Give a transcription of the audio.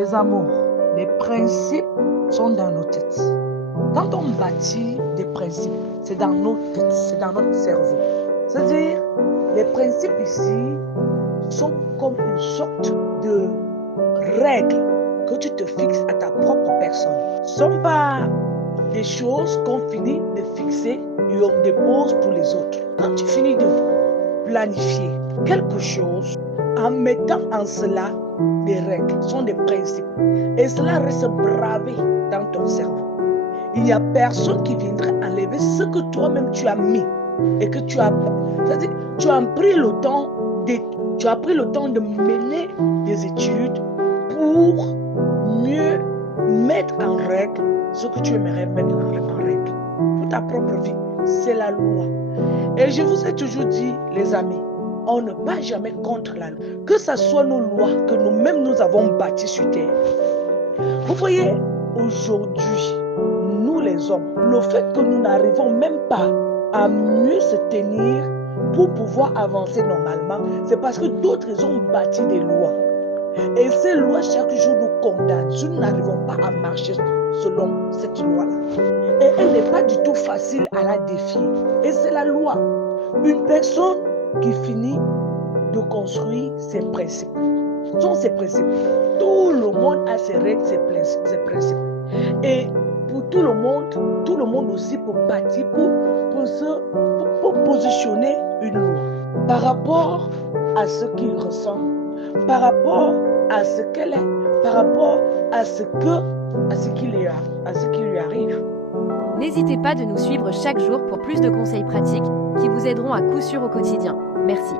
Les amours, les principes sont dans nos têtes. Quand on bâtit des principes, c'est dans nos têtes, c'est dans notre cerveau. C'est-à-dire, les principes ici sont comme une sorte de règles que tu te fixes à ta propre personne. Ce ne sont pas des choses qu'on finit de fixer et on dépose pour les autres. Quand tu finis de planifier quelque chose, en mettant en cela des règles, sont des principes, et cela reste bravé dans ton cerveau. Il n'y a personne qui viendrait enlever ce que toi-même tu as mis et que tu as, c'est-à-dire, tu as pris le temps de mener des études pour mieux mettre en règle ce que tu aimerais mettre en règle pour ta propre vie. C'est la loi. Et je vous ai toujours dit, les amis, on ne bat jamais contre la loi. Que ce soit nos lois que nous-mêmes nous avons bâties sur terre. Vous voyez, aujourd'hui, nous les hommes, le fait que nous n'arrivons même pas à mieux se tenir pour pouvoir avancer normalement, c'est parce que d'autres ont bâti des lois. Et ces lois, chaque jour, nous condamnent si nous n'arrivons pas à marcher selon cette loi-là. Et elle n'est pas du tout facile à la défier. Et c'est la loi. Une personne qui finit de construire ses principes. Ce sont ses principes. Tout le monde a ses règles, ses principes. Et pour tout le monde aussi pour bâtir, pour positionner une loi par rapport à ce qu'il ressent, par rapport à ce qu'elle est, par rapport à ce qui lui arrive. N'hésitez pas de nous suivre chaque jour pour plus de conseils pratiques qui vous aideront à coup sûr au quotidien. Merci.